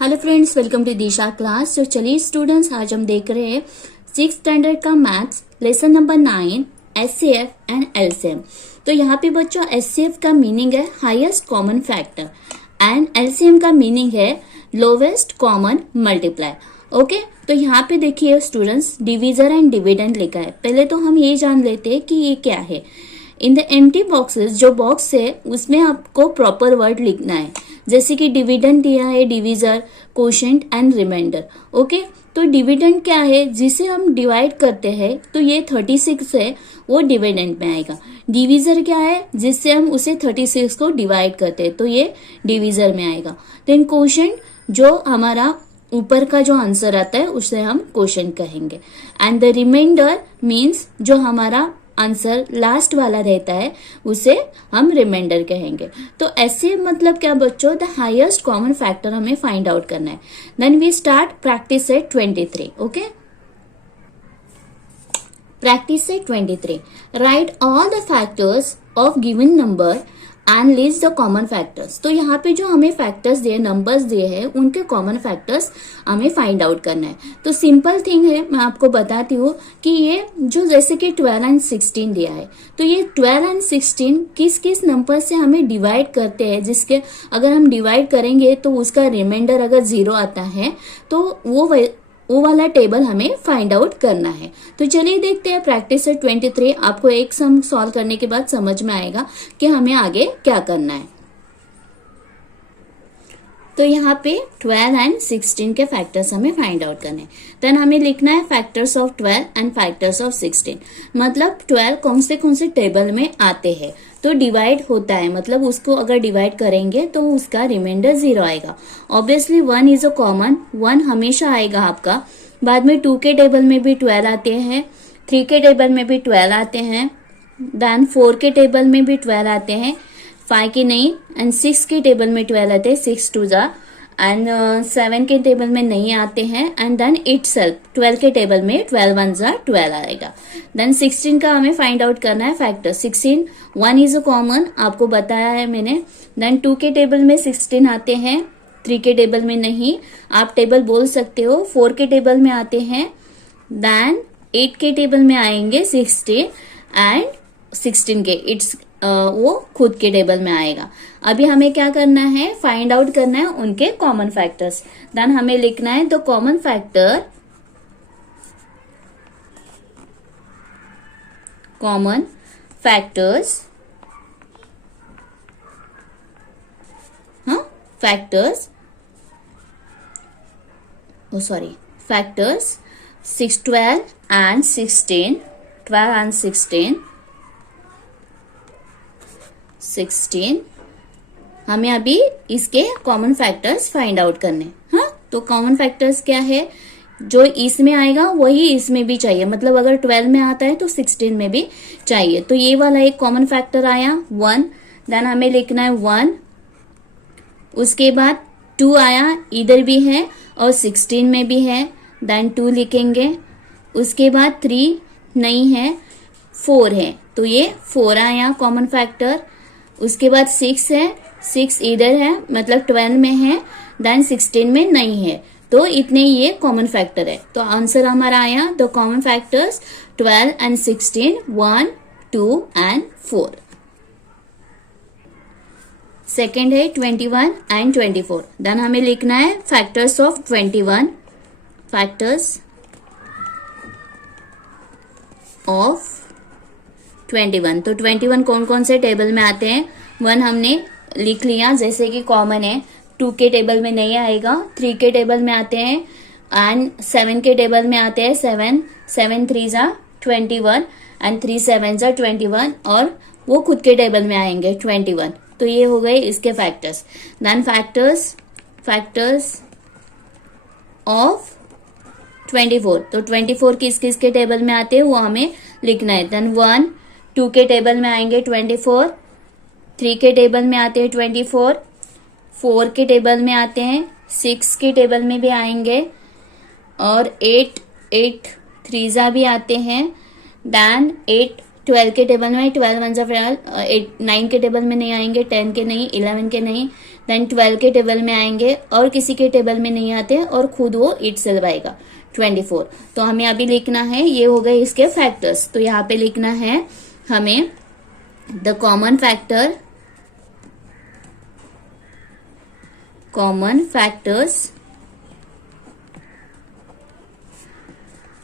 Hello friends, welcome to Disha class. तो चलिए students, आज हम देख रहे हैं 6th स्टैंडर्ड का maths lesson number 9 HCF and LCM. तो यहाँ पे बच्चों एचसीएफ का मीनिंग है highest common factor and LCM का मीनिंग है लोवेस्ट कॉमन मल्टीप्लाई। ओके, तो यहाँ पे देखिए स्टूडेंट्स, डिविजर एंड डिविडेंड लिखा है। पहले तो हम ये जान लेते हैं कि ये क्या है। इन द एम्प्टी बॉक्सेस, जो बॉक्स है उसमें आपको प्रॉपर वर्ड लिखना है। जैसे कि डिविडेंड दिया है, divisor, quotient and reminder. Okay, तो डिविडेंड क्या है, जिसे हम डिवाइड करते हैं, तो ये 36 है, वो डिविडेंड में आएगा। डिविजर क्या है, जिससे हम उसे 36 को डिवाइड करते हैं, तो ये डिविजर में आएगा। देन कोशेंट, जो हमारा ऊपर का जो आंसर आता है उसे हम कोशेंट कहेंगे। एंड द रिमाइंडर मीन्स जो हमारा आंसर लास्ट वाला रहता है उसे हम रिमाइंडर कहेंगे। तो ऐसे मतलब क्या बच्चों, द हाईएस्ट कॉमन फैक्टर हमें फाइंड आउट करना है। Then we start practice at 23। Okay, practice at 23। Write all the factors of given number and list the common factors. तो यहाँ पे जो हमें फैक्टर्स दिए, नंबर्स दिए हैं, उनके कॉमन फैक्टर्स हमें फाइंड आउट करना है। तो सिंपल थिंग है, मैं आपको बताती हूँ कि ये जो जैसे कि 12 एंड 16 दिया है, तो ये 12 एंड 16 किस किस नंबर से हमें डिवाइड करते हैं, जिसके अगर हम डिवाइड करेंगे तो उसका रिमाइंडर अगर 0 आता है तो वो वाला टेबल हमें फाइंड आउट करना है। तो चलिए देखते हैं प्रैक्टिस एट 23। आपको एक सम सॉल्व करने के बाद समझ में आएगा कि हमें आगे क्या करना है। तो यहाँ पे 12 एंड 16 के फैक्टर्स हमें फाइंड आउट करने हैं। देन हमें लिखना है factors of 12 and factors of 16। मतलब 12 कौन से टेबल में आते हैं, तो डिवाइड होता है, मतलब उसको अगर डिवाइड करेंगे तो उसका रिमाइंडर 0 आएगा। ऑब्वियसली 1 इज अ कॉमन, 1 हमेशा आएगा आपका। बाद में 2 के टेबल में भी 12 आते हैं, 3 के टेबल में भी 12 आते हैं, देन 4 के टेबल में भी 12 आते हैं, 5 के नहीं, एंड 6 के टेबल में 12 आते हैं, 6 2 जा, एंड 7 के टेबल में नहीं आते हैं, एंड देन इटसेल्फ 12 के टेबल में 12 1 जा 12 आएगा। देन 16 का हमें फाइंड आउट करना है फैक्टर। 16 1 इज अ कॉमन, आपको बताया है मैंने। देन 2 के टेबल में 16 आते हैं, 3 के टेबल में नहीं, आप टेबल बोल सकते हो। 4 के टेबल में आते हैं, देन 8 के टेबल में आएंगे 16, एंड 16 के इट्स वो खुद के टेबल में आएगा। अभी हमें क्या करना है, फाइंड आउट करना है उनके कॉमन फैक्टर्स। देन हमें लिखना है the common factor, common factors, factors, factors 6 12 and 16, 12 and 16 हमें अभी इसके कॉमन फैक्टर्स फाइंड आउट करने। तो कॉमन फैक्टर्स क्या है, जो इसमें आएगा वही इसमें भी चाहिए, मतलब अगर 12 में आता है तो 16 में भी चाहिए। तो ये वाला एक कॉमन फैक्टर आया 1, देन हमें लिखना है 1। उसके बाद 2 आया, इधर भी है और 16 में भी है, देन 2 लिखेंगे। उसके बाद 3 नहीं है, 4 है, तो ये 4 आया कॉमन फैक्टर। उसके बाद 6 है, 6 इधर है, मतलब 12 में है, देन 16 में नहीं है, तो इतने ये कॉमन फैक्टर है। तो आंसर हमारा आया the common factors 12 and 16, 1 2 and 4। Second है 21 एंड 24। देन हमें लिखना है फैक्टर्स ऑफ 21, फैक्टर्स ऑफ 21। तो 21 कौन कौन से टेबल में आते हैं, 1 हमने लिख लिया जैसे कि कॉमन है, 2 के टेबल में नहीं आएगा, 3 के टेबल में आते हैं, एंड 7 के टेबल में आते हैं, 7 3 जा 21, एंड 3 7 जा 21, और वो खुद के टेबल में आएंगे 21। तो ये हो गए इसके फैक्टर्स। Then factors of 24। तो 24 किस किस के टेबल में आते हैं वो हमें लिखना है। देन 1 2 के टेबल में आएंगे 24, 3 के टेबल में आते हैं 24, 4 के टेबल में आते हैं, 6 के टेबल में भी आएंगे, और 8 3 जा भी आते हैं, देन 8 12 के टेबल में, 12 1 जा 12, 9 के टेबल में नहीं आएंगे, 10 के नहीं, 11 के नहीं, देन 12 के टेबल में आएंगे और किसी के टेबल में नहीं आते और खुद वो इटसेल्फ आएगा 24। तो हमें अभी लिखना है, ये हो गए इसके फैक्टर्स। तो यहाँ पे लिखना है हमें द कॉमन फैक्टर्स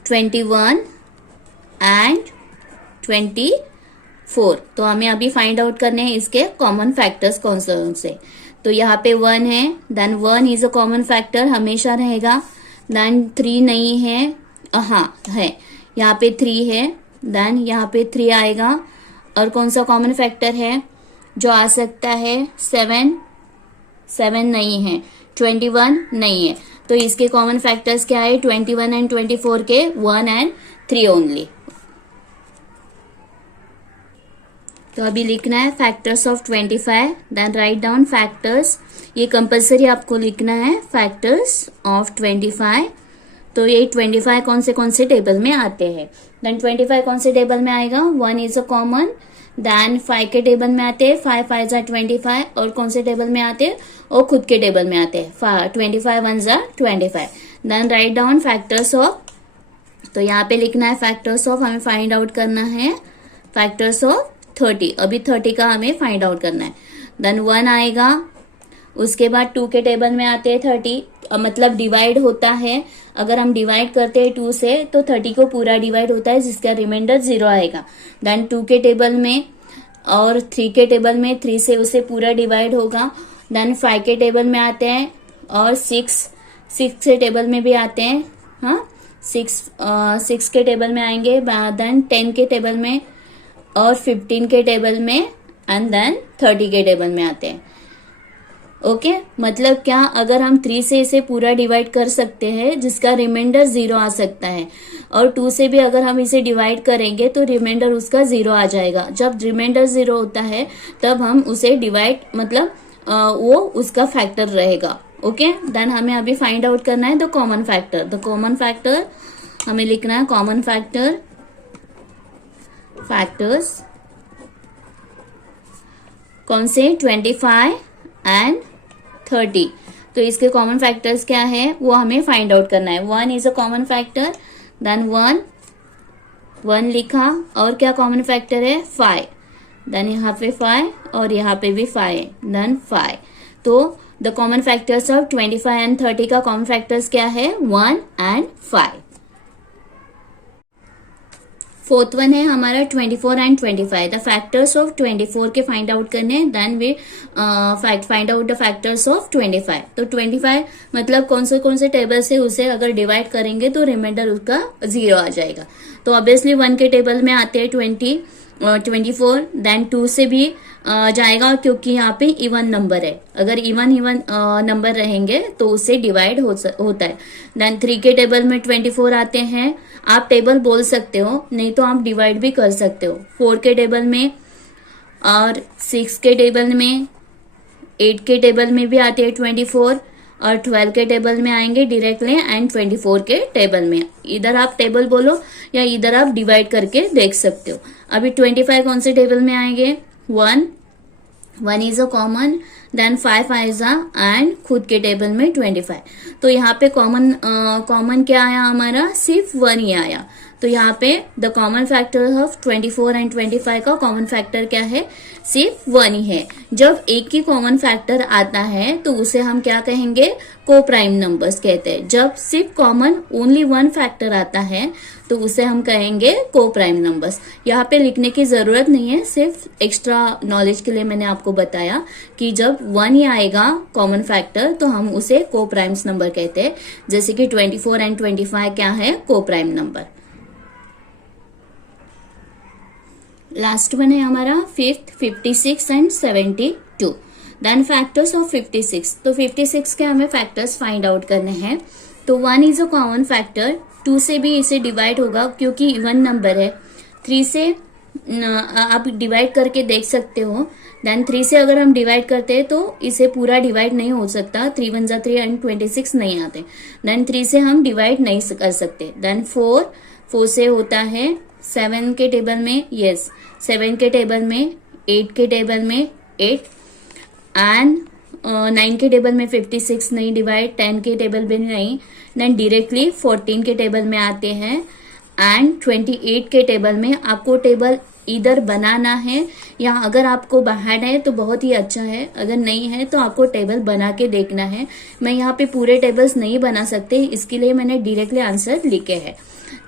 21 एंड 24। तो हमें अभी फाइंड आउट करने हैं इसके कॉमन फैक्टर्स कौन से। तो यहाँ पे 1 है, then 1 is a common factor, हमेशा रहेगा। देन 3 नहीं है, हाँ है, यहाँ पे 3 है, देन यहाँ पे 3 आएगा। और कौन सा कॉमन फैक्टर है जो आ सकता है? 7 नहीं है, 21 नहीं है। तो इसके कॉमन फैक्टर्स क्या है? 21 एंड 24 के 1 एंड 3 ओनली। तो अभी लिखना है factors of 25, then write down factors. ये कंपलसरी आपको लिखना है, फैक्टर्स ऑफ 25। तो ये 25 कौन से टेबल में आते हैं। देन 25 कौन से टेबल में आएगा? 1 इज अ कॉमन, देन 5 के टेबल में आते हैं, 5 5 जा 25। और कौन से टेबल में आते हैं? और खुद के टेबल में आते हैं, 25 1 जा 25। Then write down factors of. तो यहाँ पे लिखना है फैक्टर्स ऑफ, हमें फाइंड आउट करना है फैक्टर्स ऑफ 30। अभी 30 का हमें फाइंड आउट करना है। देन 1 आएगा, उसके बाद 2 के टेबल में आते हैं 30, मतलब डिवाइड होता है। अगर हम डिवाइड करते हैं 2 से तो 30 को पूरा डिवाइड होता है, जिसका रिमाइंडर 0 आएगा। देन 2 के टेबल में और 3 के टेबल में 3 से उसे पूरा डिवाइड होगा। देन 5 के टेबल में आते हैं और 6 के टेबल में भी आते हैं, हाँ 6 के टेबल में आएंगे। देन 10 के टेबल में और 15 के टेबल में एंड देन 30 के टेबल में आते हैं। ओके, मतलब क्या, अगर हम 3 से इसे पूरा डिवाइड कर सकते हैं जिसका रिमाइंडर 0 आ सकता है, और 2 से भी अगर हम इसे डिवाइड करेंगे तो रिमाइंडर उसका 0 आ जाएगा। जब रिमाइंडर 0 होता है तब हम उसे डिवाइड, मतलब वो उसका फैक्टर रहेगा। ओके, देन हमें अभी फाइंड आउट करना है द कॉमन फैक्टर। हमें लिखना है कॉमन फैक्टर्स कौन से? 25 एंड 30। तो इसके कॉमन फैक्टर्स क्या है वो हमें फाइंड आउट करना है। 1 is a common factor, then 1 लिखा। और क्या कॉमन फैक्टर है? 5, देन यहाँ पे 5 और यहाँ पे भी 5 है, देन 5। तो the common factors of 25 and 30 का कॉमन फैक्टर्स क्या है? 1 एंड 5। फोर्थ वन है हमारा 24 एंड 25। द फैक्टर्स ऑफ 24 के फाइंड आउट करने, then we find out the factors of 25। तो 25 मतलब कौन से टेबल से उसे अगर डिवाइड करेंगे तो रिमाइंडर उसका 0 आ जाएगा। तो ऑब्वियसली 1 के टेबल में आते हैं 24, देन 2 से भी जाएगा क्योंकि यहाँ पे इवन नंबर है। अगर इवन नंबर रहेंगे तो उससे डिवाइड होता है। देन 3 के टेबल में 24 आते हैं, आप टेबल बोल सकते हो, नहीं तो आप डिवाइड भी कर सकते हो। 4 के टेबल में और 6 के टेबल में, 8 के टेबल में भी आते हैं 24, और 12 के टेबल में आएंगे डायरेक्टली, एंड 24 के टेबल में। इधर आप टेबल बोलो या इधर आप डिवाइड करके देख सकते हो। अभी 25 कौन से टेबल में आएंगे? 1 इज अ कॉमन, देन 5 आएगा एंड खुद के टेबल में 25। तो यहाँ पे कॉमन क्या आया हमारा? सिर्फ 1 ही आया। तो यहाँ पे the common factor of 24 and 25 का कॉमन फैक्टर क्या है? सिर्फ 1 ही है। जब एक ही कॉमन फैक्टर आता है तो उसे हम क्या कहेंगे? को प्राइम नंबर्स कहते हैं। जब सिर्फ कॉमन ओनली 1 फैक्टर आता है तो उसे हम कहेंगे को प्राइम नंबर्स। यहाँ पे लिखने की जरूरत नहीं है, सिर्फ एक्स्ट्रा नॉलेज के लिए मैंने आपको बताया कि जब 1 ही आएगा कॉमन फैक्टर तो हम उसे को प्राइम्स नंबर कहते हैं। जैसे कि 24 एंड 25 क्या है? को प्राइम नंबर। लास्ट वन है हमारा 5th 56 and 72। Then factors of 56। तो 56 के हमें फैक्टर्स फाइंड आउट करने हैं। तो 1 इज अ कॉमन फैक्टर, 2 से भी इसे डिवाइड होगा क्योंकि इवन नंबर है। 3 से आप डिवाइड करके देख सकते हो। देन 3 से अगर हम डिवाइड करते हैं तो इसे पूरा डिवाइड नहीं हो सकता, 3 1 जा 3 एंड 26 नहीं आते। देन 3 से हम डिवाइड नहीं कर सकते। देन 4 से होता है 7 के टेबल में, 7 के टेबल में, 8 के टेबल में 8 एंड 9 के टेबल में 56 नहीं डिवाइड, 10 के टेबल में नहीं, देन डायरेक्टली 14 के टेबल में आते हैं एंड 28 के टेबल में आपको टेबल इधर बनाना है, या अगर आपको बाहर है तो बहुत ही अच्छा है, अगर नहीं है तो आपको टेबल बना के देखना है। मैं यहाँ पे पूरे टेबल्स नहीं बना सकते, इसके लिए मैंने डायरेक्टली आंसर लिखे हैं।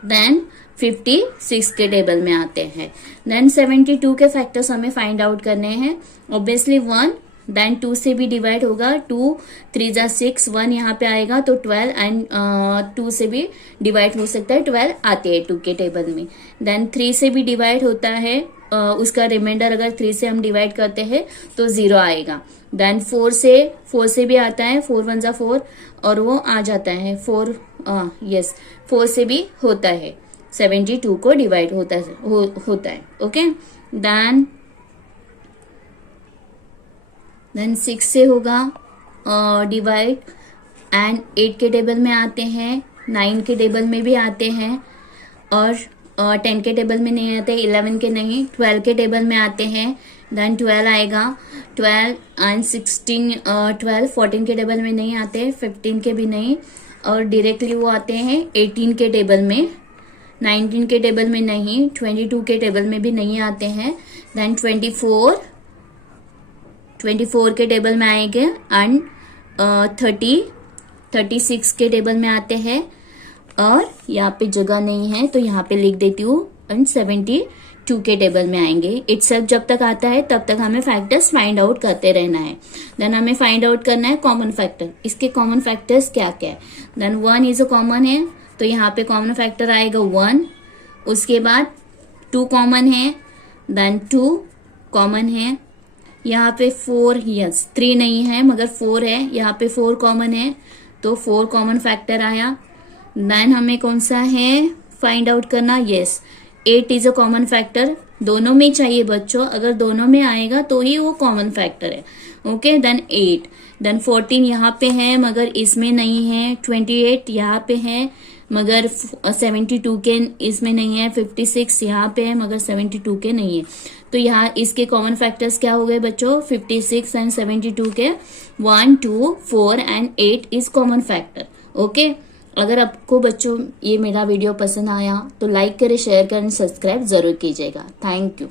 देन 56 के टेबल में आते हैं। देन 72 के फैक्टर्स हमें फाइंड आउट करने हैं। ऑब्वियसली 1, देन 2 से भी डिवाइड होगा, 2 3 जा 6, 1 यहाँ पे आएगा तो 12 एंड 2 से भी डिवाइड हो सकता है, 12 आते हैं 2 के टेबल में। देन 3 से भी डिवाइड होता है, उसका रिमाइंडर अगर 3 से हम डिवाइड करते हैं तो 0 आएगा। देन 4 से भी आता है, 4 1 जा 4 और वो आ जाता है 4, यस 4 से भी होता है, 72 को डिवाइड होता है। ओके, देन 6 से होगा डिवाइड एंड 8 के टेबल में आते हैं, 9 के टेबल में भी आते हैं और 10 के टेबल में नहीं आते, 11 के नहीं, 12 के टेबल में आते हैं। देन 12 आएगा, 12 एंड 16, 12 14 के टेबल में नहीं आते, 15 के भी नहीं, और डायरेक्टली वो आते हैं 18 के टेबल में, 19 के टेबल में नहीं, 22 के टेबल में भी नहीं आते हैं। देन 24 के टेबल में आएंगे एंड 36 के टेबल में आते हैं, और यहाँ पे जगह नहीं है तो यहाँ पे लिख देती हूँ, एंड 72 के टेबल में आएंगे। इटसेल्फ जब तक आता है तब तक हमें फैक्टर्स फाइंड आउट करते रहना है। देन हमें फाइंड आउट करना है कॉमन फैक्टर। इसके कॉमन फैक्टर्स क्या क्या है? देन 1 इज अ कॉमन है तो यहाँ पे कॉमन फैक्टर आएगा 1। उसके बाद 2 कॉमन है, देन 2 कॉमन है, यहाँ पे 4, यस 3 नहीं है मगर 4 है, यहाँ पे 4 कॉमन है तो 4 कॉमन फैक्टर आया। देन हमें कौन सा है फाइंड आउट करना? Yes 8 is a common factor. दोनों में चाहिए बच्चों, अगर दोनों में आएगा तो ही वो कॉमन फैक्टर है। ओके, देन 8, देन 14 यहाँ पे है मगर इसमें नहीं है, 28 यहाँ पे है मगर 72 के इसमें नहीं है, 56 यहाँ पे है मगर 72 के नहीं है। तो यहाँ इसके कॉमन फैक्टर्स क्या हो गए बच्चों? 56 एंड 72 के 1, 2, 4 and 8 is common factor. Okay, अगर आपको बच्चों ये मेरा वीडियो पसंद आया तो लाइक करें, शेयर करें, सब्सक्राइब जरूर कीजिएगा। Thank you.